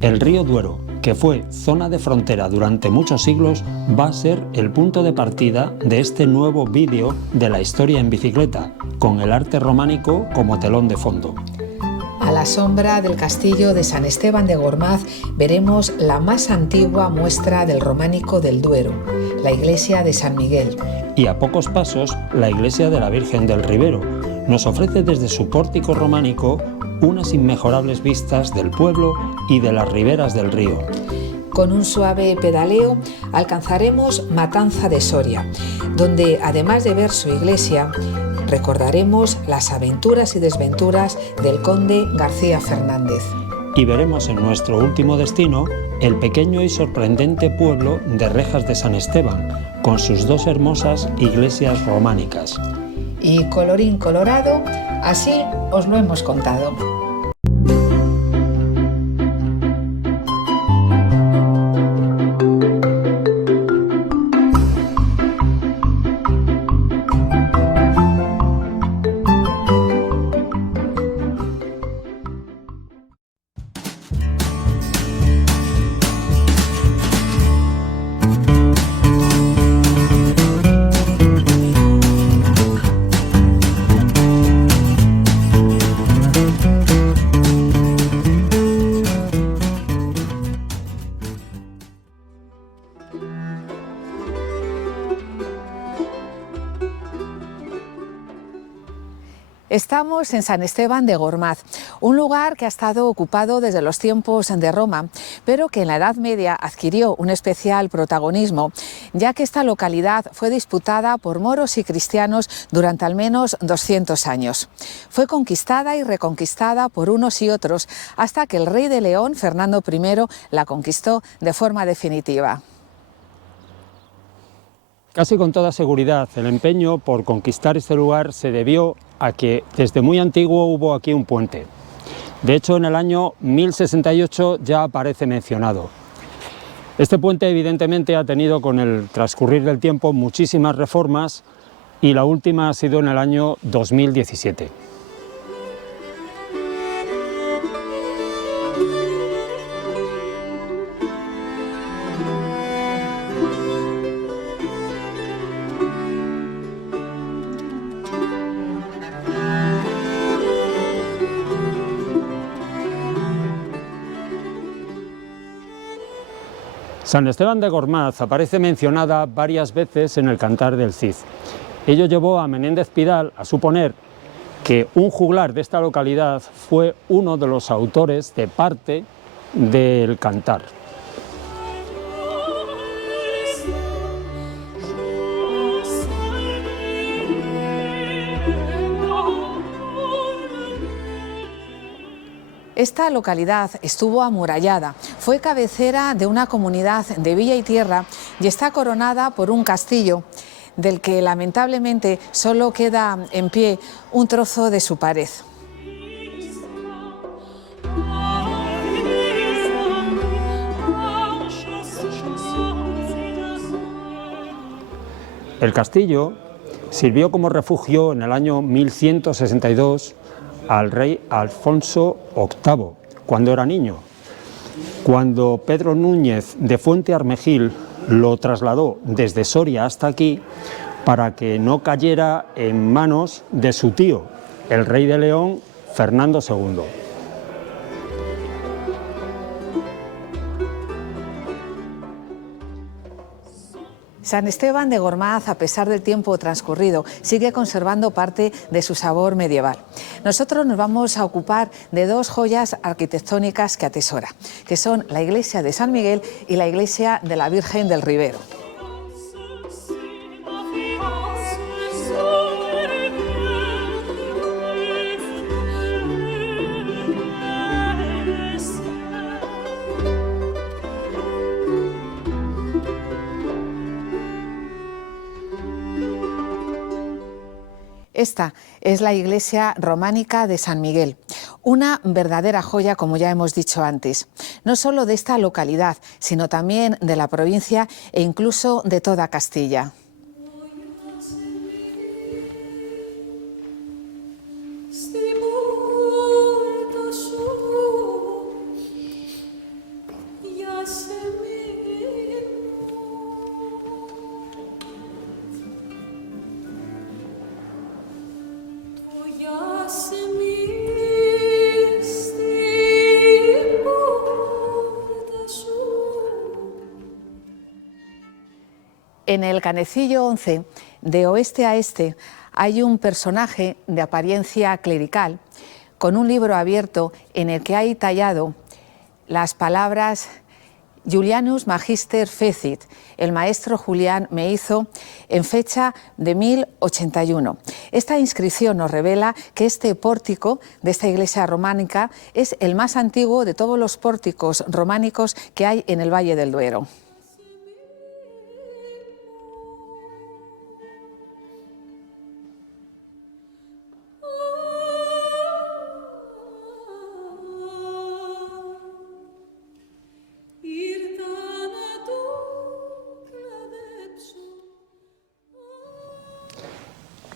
El río Duero, que fue zona de frontera durante muchos siglos, va a ser el punto de partida de este nuevo vídeo de la historia en bicicleta, con el arte románico como telón de fondo. A la sombra del castillo de San Esteban de Gormaz veremos la más antigua muestra del románico del Duero, la iglesia de San Miguel. Y a pocos pasos, la iglesia de la Virgen del Ribero nos ofrece desde su pórtico románico unas inmejorables vistas del pueblo y de las riberas del río. Con un suave pedaleo alcanzaremos Matanza de Soria, donde además de ver su iglesia, recordaremos las aventuras y desventuras del conde García Fernández. Y veremos en nuestro último destino el pequeño y sorprendente pueblo de Rejas de San Esteban, con sus dos hermosas iglesias románicas. Y colorín colorado, así os lo hemos contado. Estamos en San Esteban de Gormaz, un lugar que ha estado ocupado desde los tiempos de Roma, pero que en la Edad Media adquirió un especial protagonismo, ya que esta localidad fue disputada por moros y cristianos durante al menos 200 años. Fue conquistada y reconquistada por unos y otros hasta que el rey de León, Fernando I, la conquistó de forma definitiva. Casi con toda seguridad, el empeño por conquistar este lugar se debió a que desde muy antiguo hubo aquí un puente. De hecho, en el año 1068 ya aparece mencionado. Este puente evidentemente ha tenido con el transcurrir del tiempo muchísimas reformas y la última ha sido en el año 2017. San Esteban de Gormaz aparece mencionada varias veces en el Cantar del Cid. Ello llevó a Menéndez Pidal a suponer que un juglar de esta localidad fue uno de los autores de parte del cantar. Esta localidad estuvo amurallada, fue cabecera de una comunidad de villa y tierra y está coronada por un castillo del que lamentablemente solo queda en pie un trozo de su pared. El castillo sirvió como refugio en el año 1162 al rey Alfonso VIII, cuando era niño. Cuando Pedro Núñez de Fuente Armejil lo trasladó desde Soria hasta aquí para que no cayera en manos de su tío, el rey de León, Fernando II. San Esteban de Gormaz, a pesar del tiempo transcurrido, sigue conservando parte de su sabor medieval. Nosotros nos vamos a ocupar de dos joyas arquitectónicas que atesora, que son la iglesia de San Miguel y la iglesia de la Virgen del Ribero. Esta es la iglesia románica de San Miguel, una verdadera joya, como ya hemos dicho antes, no solo de esta localidad, sino también de la provincia e incluso de toda Castilla. En el Canecillo 11, de oeste a este, hay un personaje de apariencia clerical con un libro abierto en el que hay tallado las palabras Julianus Magister Fecit, el maestro Julián me hizo, en fecha de 1081. Esta inscripción nos revela que este pórtico de esta iglesia románica es el más antiguo de todos los pórticos románicos que hay en el Valle del Duero.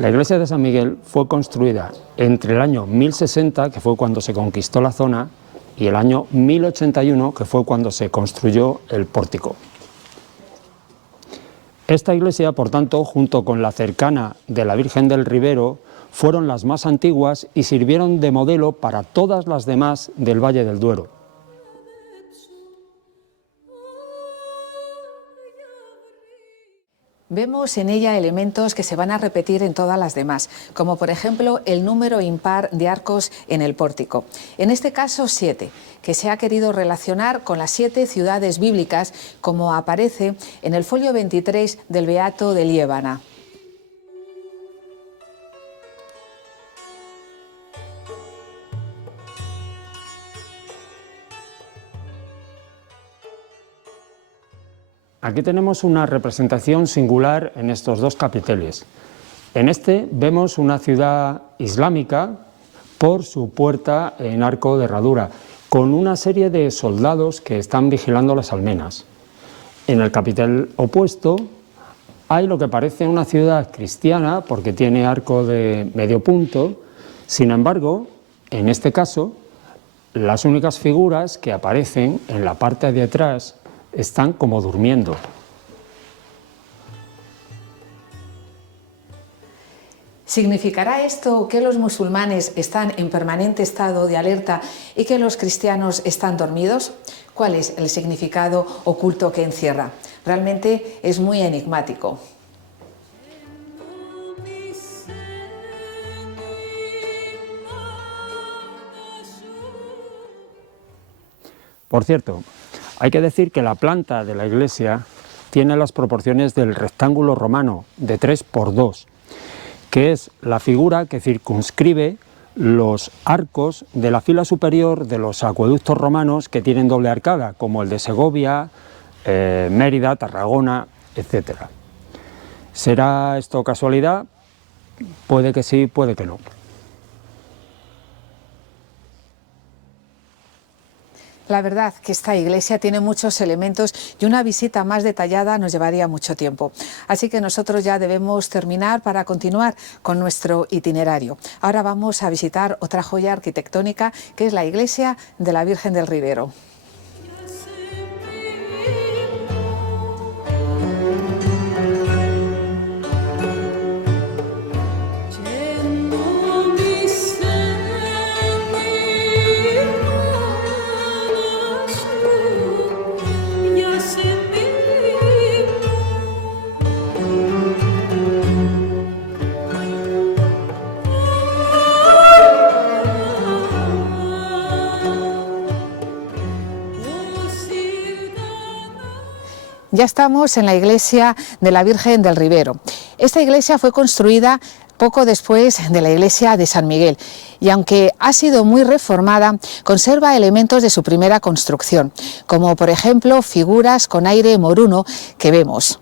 La iglesia de San Miguel fue construida entre el año 1060, que fue cuando se conquistó la zona, y el año 1081, que fue cuando se construyó el pórtico. Esta iglesia, por tanto, junto con la cercana de la Virgen del Ribero, fueron las más antiguas y sirvieron de modelo para todas las demás del Valle del Duero. Vemos en ella elementos que se van a repetir en todas las demás, como por ejemplo el número impar de arcos en el pórtico. En este caso 7, que se ha querido relacionar con las 7 ciudades bíblicas, como aparece en el folio 23 del Beato de Liébana. Aquí tenemos una representación singular en estos dos capiteles. En este vemos una ciudad islámica por su puerta en arco de herradura, con una serie de soldados que están vigilando las almenas. En el capitel opuesto hay lo que parece una ciudad cristiana porque tiene arco de medio punto. Sin embargo, en este caso, las únicas figuras que aparecen en la parte de atrás están como durmiendo. ¿Significará esto que los musulmanes están en permanente estado de alerta y que los cristianos están dormidos? ¿Cuál es el significado oculto que encierra? Realmente es muy enigmático. Por cierto, hay que decir que la planta de la iglesia tiene las proporciones del rectángulo romano de 3 por 2, que es la figura que circunscribe los arcos de la fila superior de los acueductos romanos que tienen doble arcada, como el de Segovia, Mérida, Tarragona, etc. ¿Será esto casualidad? Puede que sí, puede que no. La verdad que esta iglesia tiene muchos elementos y una visita más detallada nos llevaría mucho tiempo. Así que nosotros ya debemos terminar para continuar con nuestro itinerario. Ahora vamos a visitar otra joya arquitectónica que es la iglesia de la Virgen del Ribero. Ya estamos en la iglesia de la Virgen del Ribero. Esta iglesia fue construida poco después de la iglesia de San Miguel y aunque ha sido muy reformada, conserva elementos de su primera construcción, como por ejemplo figuras con aire moruno que vemos.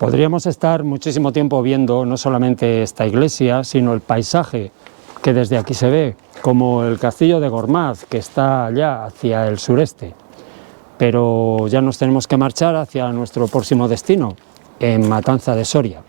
Podríamos estar muchísimo tiempo viendo no solamente esta iglesia, sino el paisaje que desde aquí se ve, como el castillo de Gormaz, que está allá hacia el sureste. Pero ya nos tenemos que marchar hacia nuestro próximo destino, en Matanza de Soria.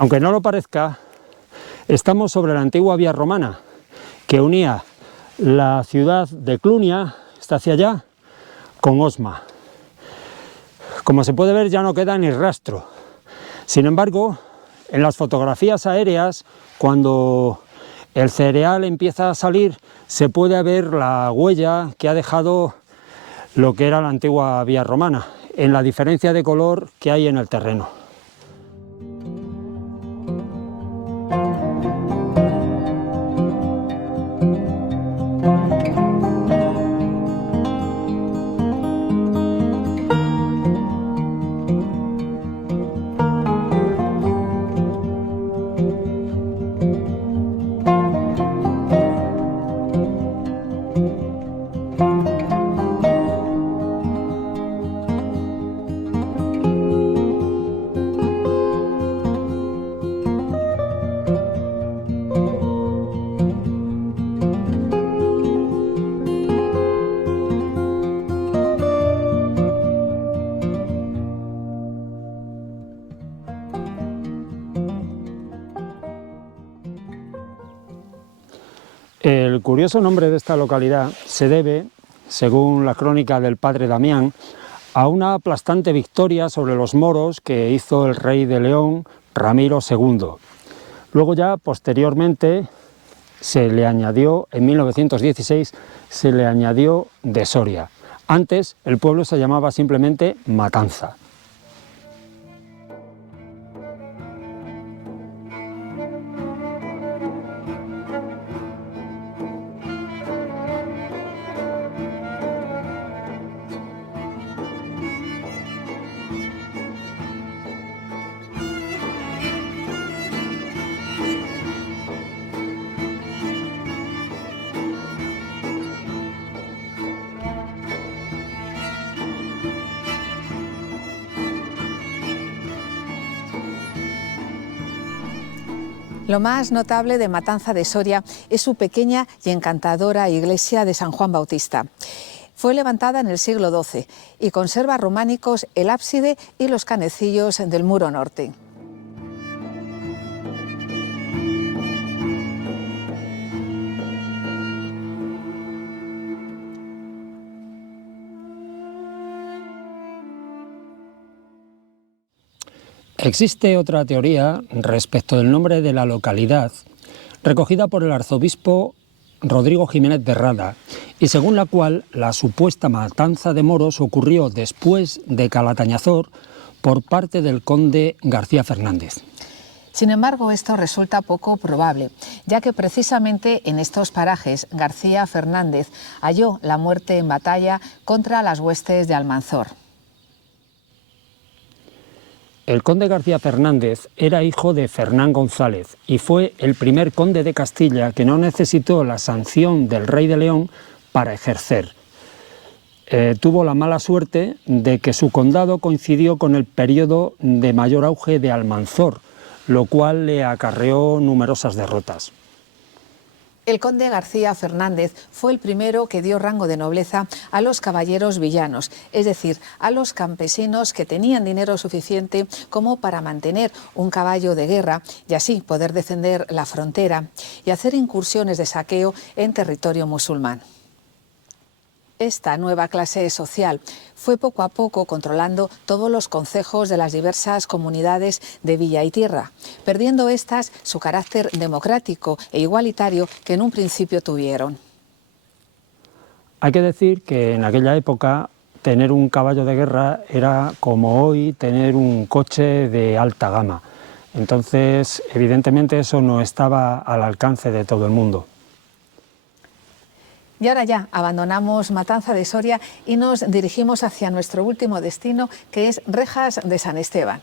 Aunque no lo parezca, estamos sobre la antigua vía romana que unía la ciudad de Clunia, está hacia allá, con Osma. Como se puede ver, ya no queda ni rastro. Sin embargo, en las fotografías aéreas, cuando el cereal empieza a salir, se puede ver la huella que ha dejado lo que era la antigua vía romana, en la diferencia de color que hay en el terreno. El curioso nombre de esta localidad se debe, según la crónica del padre Damián, a una aplastante victoria sobre los moros que hizo el rey de León, Ramiro II. Luego ya, posteriormente, se le añadió, en 1916, se le añadió de Soria. Antes, el pueblo se llamaba simplemente Matanza. Lo más notable de Matanza de Soria es su pequeña y encantadora iglesia de San Juan Bautista. Fue levantada en el siglo XII y conserva románicos el ábside y los canecillos del muro norte. Existe otra teoría respecto del nombre de la localidad, recogida por el arzobispo Rodrigo Jiménez de Rada, y según la cual la supuesta matanza de moros ocurrió después de Calatañazor por parte del conde García Fernández. Sin embargo, esto resulta poco probable, ya que precisamente en estos parajes García Fernández halló la muerte en batalla contra las huestes de Almanzor. El conde García Fernández era hijo de Fernán González y fue el primer conde de Castilla que no necesitó la sanción del rey de León para ejercer. Tuvo la mala suerte de que su condado coincidió con el periodo de mayor auge de Almanzor, lo cual le acarreó numerosas derrotas. El conde García Fernández fue el primero que dio rango de nobleza a los caballeros villanos, es decir, a los campesinos que tenían dinero suficiente como para mantener un caballo de guerra y así poder defender la frontera y hacer incursiones de saqueo en territorio musulmán. Esta nueva clase social fue poco a poco controlando todos los concejos de las diversas comunidades de villa y tierra, perdiendo éstas su carácter democrático e igualitario que en un principio tuvieron. Hay que decir que en aquella época tener un caballo de guerra era como hoy tener un coche de alta gama. Entonces, evidentemente eso no estaba al alcance de todo el mundo. Y ahora ya abandonamos Matanza de Soria y nos dirigimos hacia nuestro último destino, que es Rejas de San Esteban.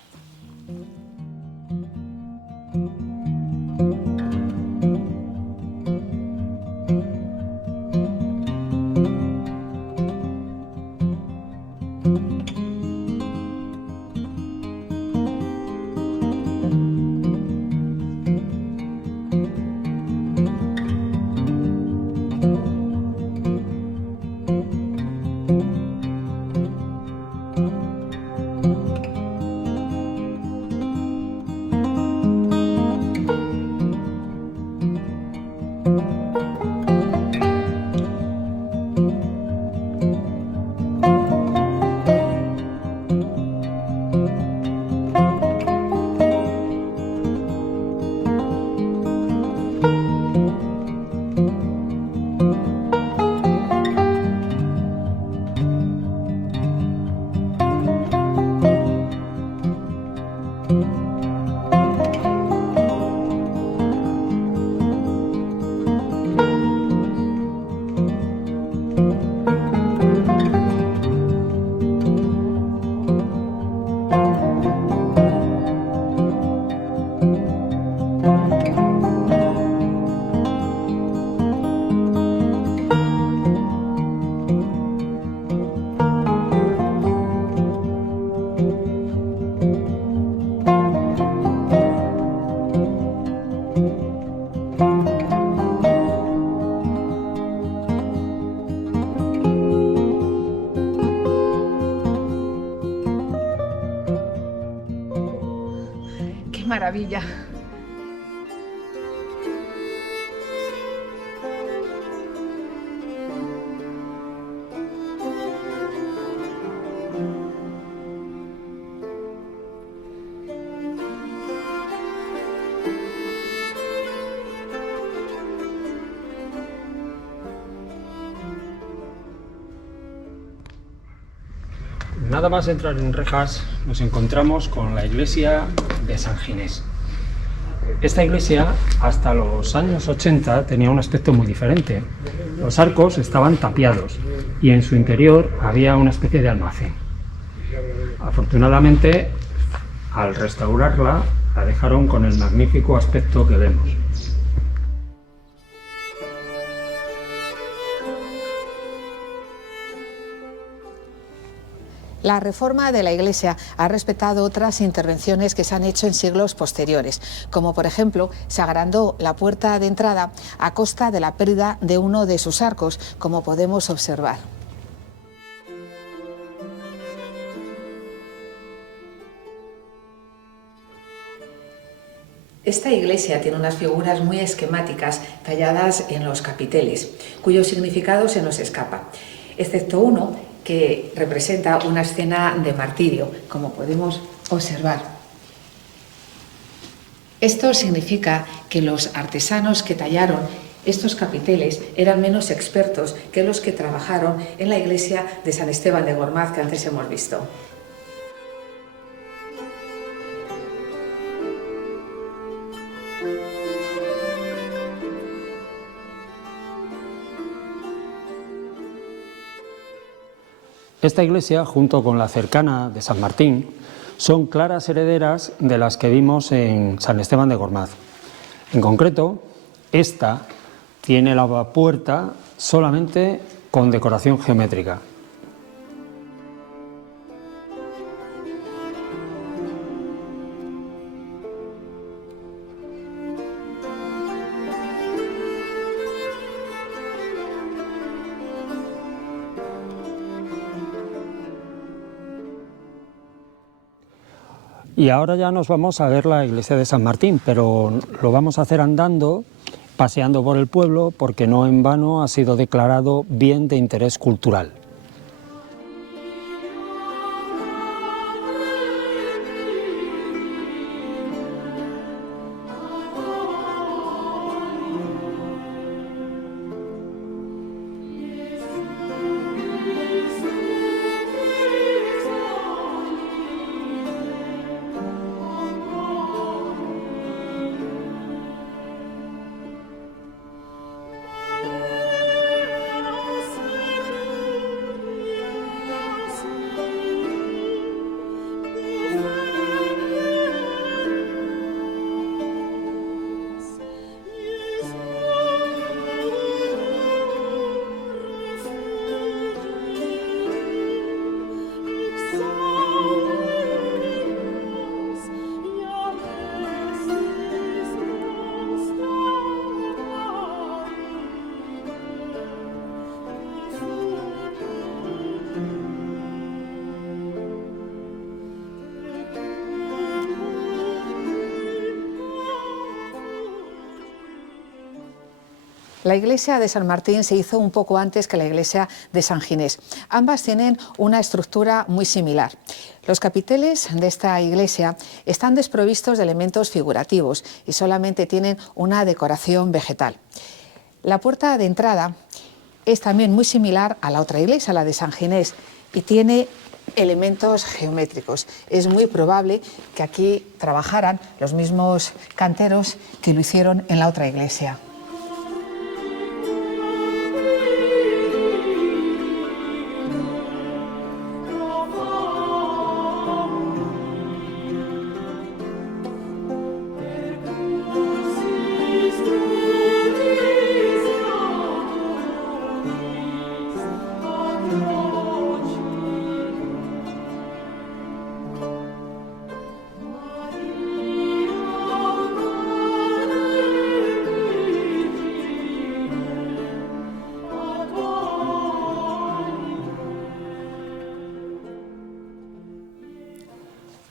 Maravilla. Nada más entrar en Rejas nos encontramos con la iglesia de San Ginés. Esta iglesia hasta los años 80 tenía un aspecto muy diferente. Los arcos estaban tapiados y en su interior había una especie de almacén. Afortunadamente, al restaurarla, la dejaron con el magnífico aspecto que vemos. La reforma de la Iglesia ha respetado otras intervenciones que se han hecho en siglos posteriores, como por ejemplo se agrandó la puerta de entrada a costa de la pérdida de uno de sus arcos, como podemos observar. Esta iglesia tiene unas figuras muy esquemáticas talladas en los capiteles, cuyo significado se nos escapa, excepto uno que representa una escena de martirio, como podemos observar. Esto significa que los artesanos que tallaron estos capiteles eran menos expertos que los que trabajaron en la iglesia de San Esteban de Gormaz que antes hemos visto. Esta iglesia, junto con la cercana de San Martín, son claras herederas de las que vimos en San Esteban de Gormaz. En concreto, esta tiene la puerta solamente con decoración geométrica. Y ahora ya nos vamos a ver la iglesia de San Martín, pero lo vamos a hacer andando, paseando por el pueblo, porque no en vano ha sido declarado bien de interés cultural. La iglesia de San Martín se hizo un poco antes que la iglesia de San Ginés. Ambas tienen una estructura muy similar. Los capiteles de esta iglesia están desprovistos de elementos figurativos y solamente tienen una decoración vegetal. La puerta de entrada es también muy similar a la otra iglesia, la de San Ginés, y tiene elementos geométricos. Es muy probable que aquí trabajaran los mismos canteros que lo hicieron en la otra iglesia.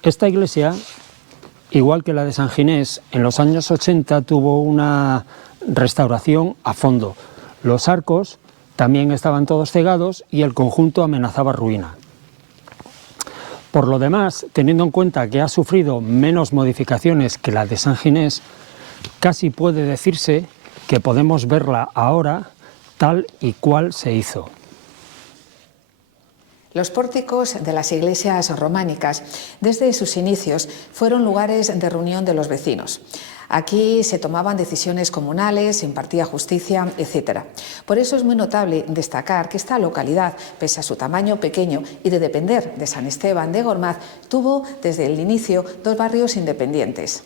Esta iglesia, igual que la de San Ginés, en los años 80 tuvo una restauración a fondo. Los arcos también estaban todos cegados y el conjunto amenazaba ruina. Por lo demás, teniendo en cuenta que ha sufrido menos modificaciones que la de San Ginés, casi puede decirse que podemos verla ahora tal y cual se hizo. Los pórticos de las iglesias románicas, desde sus inicios, fueron lugares de reunión de los vecinos. Aquí se tomaban decisiones comunales, se impartía justicia, etc. Por eso es muy notable destacar que esta localidad, pese a su tamaño pequeño y de depender de San Esteban de Gormaz, tuvo desde el inicio dos barrios independientes.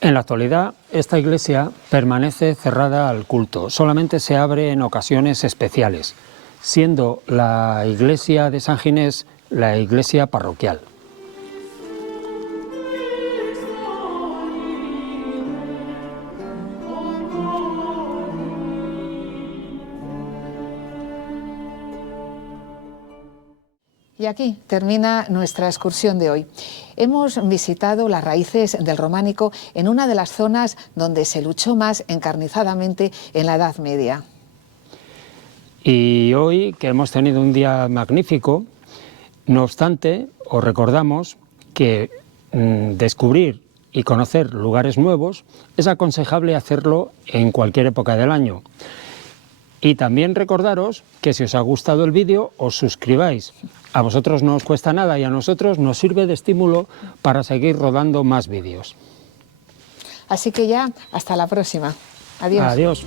En la actualidad, esta iglesia permanece cerrada al culto, solamente se abre en ocasiones especiales, siendo la iglesia de San Ginés la iglesia parroquial. Y aquí termina nuestra excursión de hoy. Hemos visitado las raíces del románico en una de las zonas donde se luchó más encarnizadamente en la Edad Media. Y hoy, que hemos tenido un día magnífico, no obstante, os recordamos que descubrir y conocer lugares nuevos es aconsejable hacerlo en cualquier época del año. Y también recordaros que si os ha gustado el vídeo, os suscribáis. A vosotros no os cuesta nada y a nosotros nos sirve de estímulo para seguir rodando más vídeos. Así que ya, hasta la próxima. Adiós. Adiós.